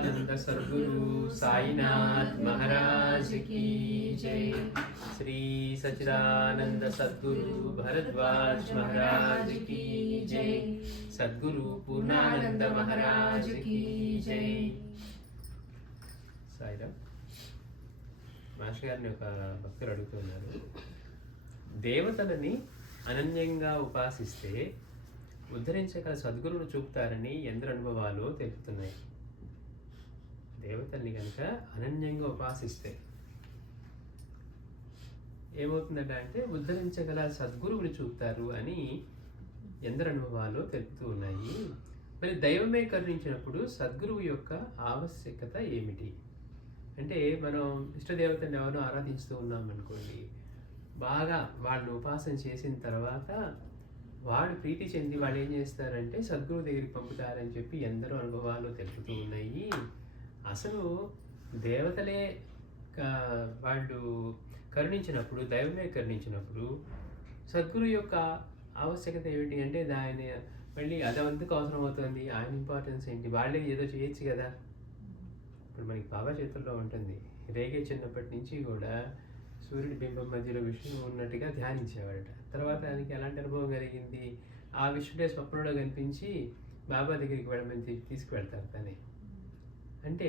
सच्चिदानंद सद्गुरु साईनाथ महाराज की जय। श्री सच्चिदानंद सद्गुरु भरद्वाज महाराज की जय। सद्गुरु पूर्णानंद महाराज की जय। సాయిరామ్ మాస్టర్ గారిని ఒక భక్తులు అడుగుతున్నారు, దేవతలని అనన్యంగా ఉపాసిస్తే ఉద్ధరించగల సద్గురువును చూపుతారని ఎందరు అనుభవాలు తెలుపుతున్నాయి. దేవతల్ని కనుక అనన్యంగా ఉపాసిస్తే ఏమవుతుందట అంటే ఉద్ధరించగల సద్గురువుని చూపుతారు అని ఎందరు అనుభవాలు తెలుపుతూ ఉన్నాయి. మరి దైవమే కరుణించినప్పుడు సద్గురువు యొక్క ఆవశ్యకత ఏమిటి అంటే, మనం ఇష్టదేవతని ఎవరినో ఆరాధిస్తూ ఉన్నాం అనుకోండి, బాగా వాళ్ళని ఉపాసన చేసిన తర్వాత వాడు ప్రీతి చెంది వాళ్ళు ఏం చేస్తారంటే సద్గురువు దగ్గరికి పంపుతారని చెప్పి ఎందరో అనుభవాలు తెలుపుతూ ఉన్నాయి. అసలు దేవతలే వాళ్ళు కరుణించినప్పుడు, దైవమే కరుణించినప్పుడు సద్గురు యొక్క ఆవశ్యకత ఏమిటి అంటే, దాని మళ్ళీ అదంతకు అవసరం అవుతుంది. ఆయన ఇంపార్టెన్స్ ఏంటి? వాళ్ళే ఏదో చేయొచ్చు కదా. ఇప్పుడు మనకి బాబా చేతుల్లో ఉంటుంది. రేగే చిన్నప్పటి నుంచి కూడా సూర్యుడి బింబం మధ్యలో విష్ణువు ఉన్నట్టుగా ధ్యానించేవాడట. తర్వాత ఆయనకి ఎలాంటి అనుభవం కలిగింది? ఆ విష్ణుడే స్వప్నంలో కనిపించి బాబా దగ్గరికి వెళ్ళమని తీసుకువెళ్తారు తనే. అంటే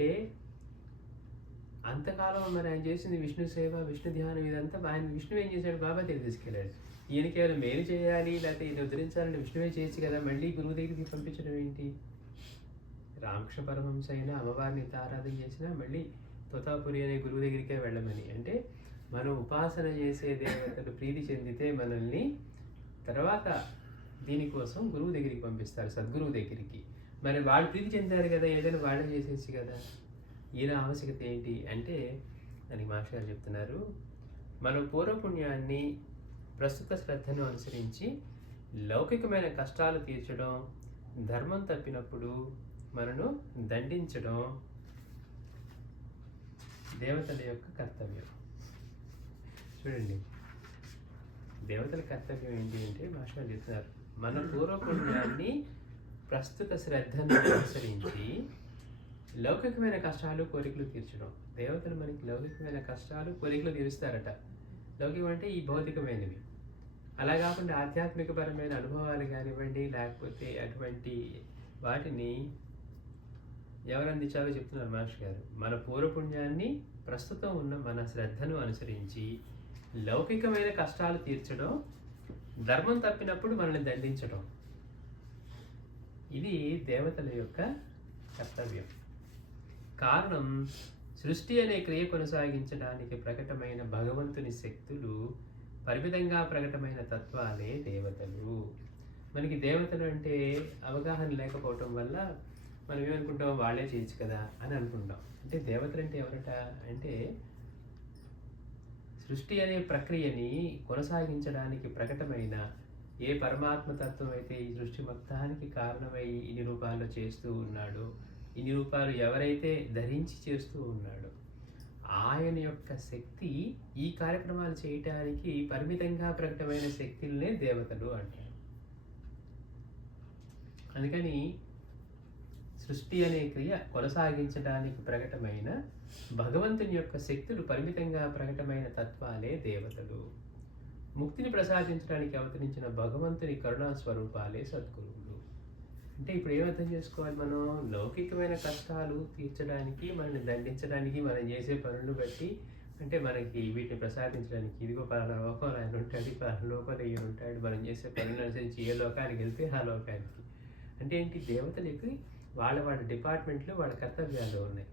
అంతకాలం మరి ఆయన చేసింది విష్ణు సేవ, విష్ణు ధ్యానం, ఇదంతా ఆయన విష్ణువు ఏం చేశాడు? బాబా దగ్గరికి తీసుకెళ్ళాడు. ఈయన కేవలం మేలు చేయాలి లేకపోతే ఈయన ఉద్ధరించాలని విష్ణువే చేయొచ్చు కదా, మళ్ళీ గురువు దగ్గరికి పంపించడం ఏంటి? రామకృష్ణ పరమహంస అయినా అమ్మవారిని ఆరాధన చేసినా మళ్ళీ తోతాపురి అనే గురువు దగ్గరికే వెళ్ళమని. అంటే మనం ఉపాసన చేసే దేవతలు ప్రీతి చెందితే మనల్ని తర్వాత దీనికోసం గురువు దగ్గరికి పంపిస్తారు, సద్గురువు దగ్గరికి. మరి వాళ్ళు ప్రీతి చెందారు కదా, ఏదైనా వాళ్ళే చేసేసి కదా. ఈయన ఆవశ్యకత ఏంటి అంటే దానికి మాస్టర్ గారు చెప్తున్నారు, మన పూర్వపుణ్యాన్ని ప్రస్తుత శ్రద్ధను అనుసరించి లౌకికమైన కష్టాలు తీర్చడం, ధర్మం తప్పినప్పుడు మనను దండించడం దేవతల యొక్క కర్తవ్యం. చూడండి, దేవతల కర్తవ్యం ఏంటి అంటే మాస్టర్ చెప్తున్నారు, మన పూర్వపుణ్యాన్ని ప్రస్తుత శ్రద్ధను అనుసరించి లౌకికమైన కష్టాలు కోరికలు తీర్చడం. దేవతలు మనకి లౌకికమైన కష్టాలు కోరికలు తీరుస్తారట. లౌకికం అంటే ఈ భౌతికమైనవి. అలా కాకుండా ఆధ్యాత్మికపరమైన అనుభవాలు కానివ్వండి, లేకపోతే అటువంటి వాటిని ఎవరు అందించాలో చెప్తున్నారు మాస్టర్ గారు. మన పూర్వపుణ్యాన్ని ప్రస్తుతం ఉన్న మన శ్రద్ధను అనుసరించి లౌకికమైన కష్టాలు తీర్చడం, ధర్మం తప్పినప్పుడు మనల్ని దండించడం, ఇది దేవతల యొక్క కర్తవ్యం. కారణం, సృష్టి అనే క్రియ కొనసాగించడానికి ప్రకటమైన భగవంతుని శక్తులు, పరిమితంగా ప్రకటమైన తత్వాలే దేవతలు. మనకి దేవతలు అంటే అవగాహన లేకపోవటం వల్ల మనం ఏమనుకుంటాం, వాళ్ళే చేయొచ్చు కదా అని అనుకుంటాం. అంటే దేవతలు అంటే ఎవరట అంటే, సృష్టి అనే ప్రక్రియని కొనసాగించడానికి ప్రకటమైన ఏ పరమాత్మ తత్వం అయితే ఈ సృష్టి మొత్తానికి కారణమై ఇన్ని రూపాల్లో చేస్తూ ఉన్నాడో, ఇన్ని రూపాలు ఎవరైతే ధరించి చేస్తూ ఉన్నాడో, ఆయన యొక్క శక్తి ఈ కార్యక్రమాలు చేయటానికి పరిమితంగా ప్రకటమైన శక్తులనే దేవతలు అంటారు. అందుకని సృష్టి అనే క్రియ కొనసాగించడానికి ప్రకటమైన భగవంతుని యొక్క శక్తులు, పరిమితంగా ప్రకటమైన తత్వాలే దేవతలు. ముక్తిని ప్రసాదించడానికి అవతరించిన భగవంతుని కరుణా స్వరూపాలే సద్గురువులు. అంటే ఇప్పుడు ఏమర్థం చేసుకోవాలి మనం? లౌకికమైన కష్టాలు తీర్చడానికి, మనల్ని దండించడానికి మనం చేసే పనులను బట్టి, అంటే మనకి వీటిని ప్రసాదించడానికి ఇదిగో పలానా లోకంలో ఆయన ఉంటాడు, పలానా లోకంలో ఈయన ఉంటాడు, మనం చేసే పనులను అనుసరించి ఏ లోకానికి వెళ్తే ఆ లోకానికి. అంటే ఏంటి? దేవతలకి వాళ్ళ డిపార్ట్మెంట్లు, వాళ్ళ కర్తవ్యాలు ఉన్నాయి.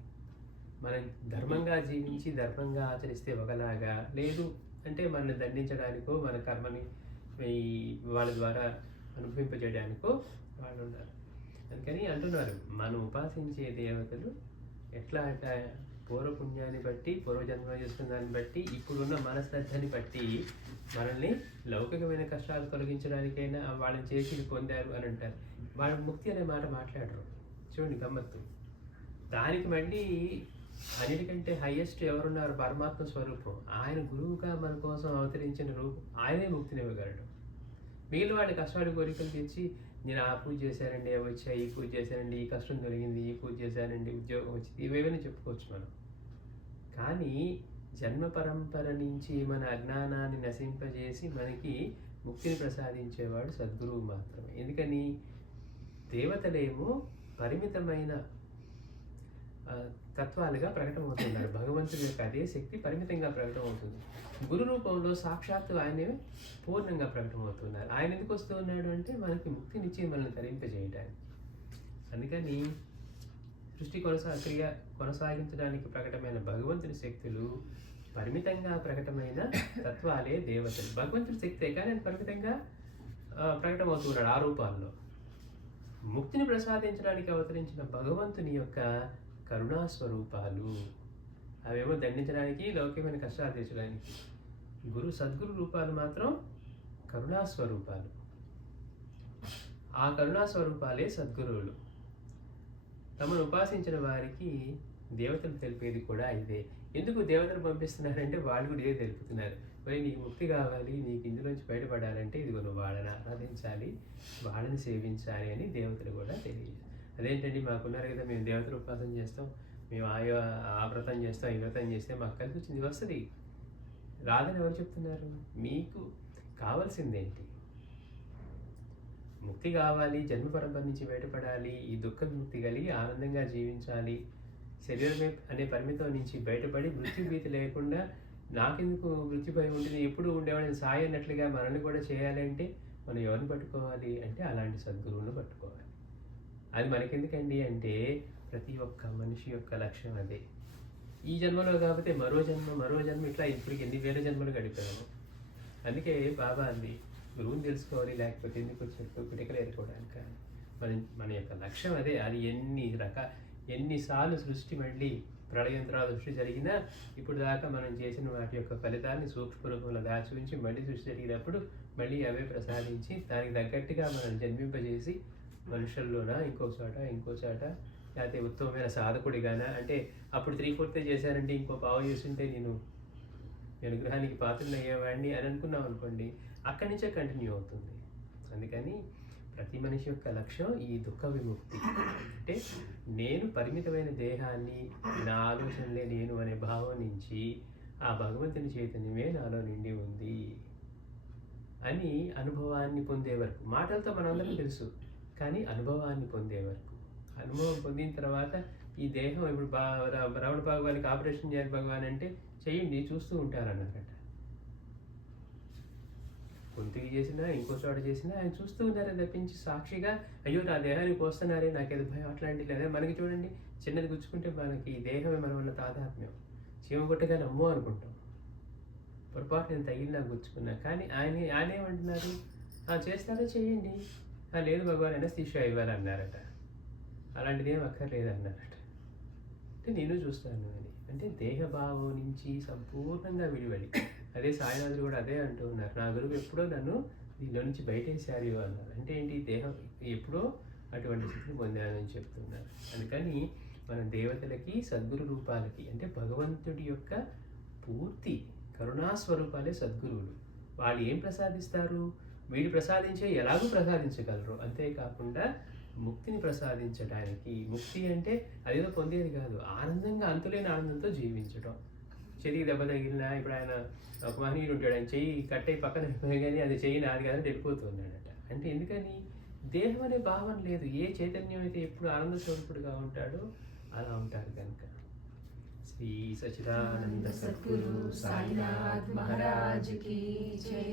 మనం ధర్మంగా జీవించి ధర్మంగా ఆచరిస్తే ఒకలాగా, లేదు అంటే మనల్ని దండించడానికో మన కర్మని వాళ్ళ ద్వారా అనుభవింపజేయడానికో వాళ్ళు ఉన్నారు. అందుకని అంటున్నారు, మనం ఉపాసించే దేవతలు ఎట్లా అంటే పూర్వపుణ్యాన్ని బట్టి, పూర్వజన్మ చేసుకున్న దాన్ని బట్టి, ఇప్పుడున్న మన శ్రద్ధని బట్టి మనల్ని లౌకికమైన కష్టాలు తొలగించడానికైనా వాళ్ళని చేసి పొందారు అని అంటారు. వాళ్ళ ముక్తి అనే మాట మాట్లాడరు. చూడండి గమ్మత్తు. దానికి మళ్ళీ అన్నిటికంటే హైయెస్ట్ ఎవరున్నారు? పరమాత్మ స్వరూపం. ఆయన గురువుగా మన కోసం అవతరించిన రూపం, ఆయనే ముక్తిని ఇవ్వగలడు. మిగిలిన వాళ్ళ కష్టాలు కోరికలు తీర్చి నేను ఆ పూజ చేశానండి, అవి వచ్చాయి, ఈ పూజ చేశానండి, ఈ కష్టం కలిగింది, ఈ పూజ చేశానండి, ఉద్యోగం వచ్చింది, ఇవేమైనా చెప్పుకోవచ్చు మనం. కానీ జన్మ పరంపర నుంచి మన అజ్ఞానాన్ని నశింపజేసి మనకి ముక్తిని ప్రసాదించేవాడు సద్గురువు మాత్రమే. ఎందుకని? దేవతలేమో పరిమితమైన తత్వాలుగా ప్రకటమవుతున్నారు. భగవంతుని యొక్క అదే శక్తి పరిమితంగా ప్రకటమవుతుంది. గురు రూపంలో సాక్షాత్తు ఆయనే పూర్ణంగా ప్రకటమవుతున్నారు. ఆయన ఎందుకు వస్తూ ఉన్నాడు అంటే మనకి ముక్తినిచ్చి మనల్ని తరింపజేయడానికి. అందుకని సృష్టి క్రియ కొనసాగించడానికి ప్రకటమైన భగవంతుని శక్తులు పరిమితంగా ప్రకటమైన తత్వాలే దేవతలు. భగవంతుని శక్తే కానీ ఆయన పరిమితంగా ప్రకటమవుతున్నాడు ఆ రూపాల్లో. ముక్తిని ప్రసాదించడానికి అవతరించిన భగవంతుని యొక్క కరుణాస్వరూపాలు, అవేమో దండించడానికి, లౌకికమైన కష్టాలు తీర్చడానికి. సద్గురు రూపాలు మాత్రం కరుణాస్వరూపాలు. ఆ కరుణాస్వరూపాలే సద్గురువులు. తమను ఉపాసించిన వారికి దేవతలు తెలిపేది కూడా ఇదే. ఎందుకు దేవతలు పంపిస్తున్నారంటే వాళ్ళు కూడా ఇదే తెలుపుతున్నారు. మరి నీకు ముక్తి కావాలి, నీకు ఇందులోంచి బయటపడాలంటే ఇదిగో నువ్వు వాళ్ళని ఆరాధించాలి, వాళ్ళని సేవించాలి అని దేవతలు కూడా తెలియదు. అదేంటండి, మాకున్నారు కదా, మేము దేవతలు ఉపాసన చేస్తాం, మేము ఆ వ్రతం చేస్తాం, ఈ వ్రతం చేస్తే మాకు కలిసి వచ్చింది వస్తుంది. రాదని ఎవరు చెప్తున్నారు? మీకు కావాల్సిందేంటి? ముక్తి కావాలి, జన్మ పరంపర నుంచి బయటపడాలి, ఈ దుఃఖ ముక్తి కలిగి ఆనందంగా జీవించాలి, శరీరమే అనే పరిమితం నుంచి బయటపడి మృత్యు భీతి లేకుండా నాకెందుకు మృత్యు భయం ఉంటుంది, ఎప్పుడు ఉండేవాడిని సాయి అన్నట్లుగా మనల్ని కూడా చేయాలంటే మనం ఎవరిని పట్టుకోవాలి అంటే అలాంటి సద్గురువులను పట్టుకోవాలి. అది మనకెందుకండి అంటే ప్రతి ఒక్క మనిషి యొక్క లక్ష్యం అదే. ఈ జన్మలో కాకపోతే మరో జన్మ ఇట్లా ఇప్పటికి ఎన్ని వేల జన్మలు గడిపాము. అందుకే బాబా అంది, గురువుని తెలుసుకోవాలి, లేకపోతే ఎందుకు వచ్చారు పిటికలు ఏరుకోవడానికి. మన యొక్క లక్ష్యం అదే. అది ఎన్నిసార్లు సృష్టి మళ్ళీ ప్రళయం తర్వాత సృష్టి జరిగినా ఇప్పుడు దాకా మనం చేసిన వాటి యొక్క ఫలితాన్ని సూక్ష్మ రూపంలో దాచి ఉంచి మళ్ళీ సృష్టి జరిగినప్పుడు మళ్ళీ అవే ప్రసాదించి దానికి తగ్గట్టుగా మనం జన్మింపజేసి మనుషుల్లోన ఇంకో చోట లేకపోతే ఉత్తమమైన సాధకుడిగానా, అంటే అప్పుడు 3/4 చేశానంటే ఇంకో పావు చేస్తుంటే నేను గృహానికి పాత్రలు అయ్యేవాడిని అని అనుకున్నాం అనుకోండి, అక్కడి నుంచే కంటిన్యూ అవుతుంది. అందుకని ప్రతి మనిషి యొక్క లక్ష్యం ఈ దుఃఖ విముక్తి. అంటే నేను పరిమితమైన దేహాన్ని, నా ఆలోచనలే నేను అనే భావం నుంచి ఆ భగవంతుని చైతన్యమే నాలో నిండి ఉంది అని అనుభవాన్ని పొందే వరకు. మాటలతో మనందరం తెలుసు, కానీ అనుభవాన్ని పొందే వరకు. అనుభవం పొందిన తర్వాత ఈ దేహం ఇప్పుడు రమణ భగవానికి ఆపరేషన్ చేయాలి భగవాన్ అంటే చెయ్యండి, చూస్తూ ఉంటారన్నారట. గొంతుకి చేసినా ఇంకో చోట చేసినా ఆయన చూస్తూ ఉన్నారని తప్పించి సాక్షిగా అయ్యో నా దేహానికి వస్తున్నారే నాకేదో భయం అట్లాంటి లేదా. మనకి చూడండి, చిన్నది గుచ్చుకుంటే మనకి ఈ దేహమే మనం ఉన్న తాదాత్మ్యం. చీమ కొట్టగానే అమ్మో అనుకుంటాం, పొరపాటు నేను తగిలినా గుచ్చుకున్నా. కానీ ఆయన ఏమంటున్నారు, చేస్తారో చేయండి, లేదు భగవాన్ అనస్థీషియా ఇవ్వాలన్నారట. అలాంటిది ఏం అక్కర్లేదు అన్నారట. అంటే నేను చూస్తాను అని, అంటే దేహభావం నుంచి సంపూర్ణంగా విడివడి. అదే సాయినాథుడు కూడా అదే అంటూ ఉన్నారు, నా గురువు ఎప్పుడో నన్ను దీనిలో నుంచి బయటేసారు అన్నారు. అంటే ఏంటి, దేహం ఎప్పుడో అటువంటి స్థితిని పొందానని చెప్తున్నారు. అందుకని మన దేవతలకి సద్గురు రూపాలకి అంటే భగవంతుడి యొక్క పూర్తి కరుణాస్వరూపాలే సద్గురువులు. వాళ్ళు ఏం ప్రసాదిస్తారు, వీడు ప్రసాదించే ఎలాగూ ప్రసాదించగలరు. అంతేకాకుండా ముక్తిని ప్రసాదించడానికి, ముక్తి అంటే అదేదో పొందేది కాదు, ఆనందంగా అంతులేని ఆనందంతో జీవించడం. చెయ్యి దెబ్బ తగిలినా, ఇప్పుడు ఆయన ఒక మహనీయుడు ఉంటాడు, ఆయన చెయ్యి కట్టయి పక్కన కానీ అది చెయ్యి నాది కాదని వెళ్ళిపోతున్నాడట. అంటే ఎందుకని, దేహం అనే భావన లేదు. ఏ చైతన్యం అయితే ఎప్పుడు ఆనంద స్వరూపుడుగా ఉంటాడో అలా ఉంటారు కనుక. శ్రీ సచ్చిదానంద సద్గురు సాయినాథ్ మహారాజ్ కీ జై.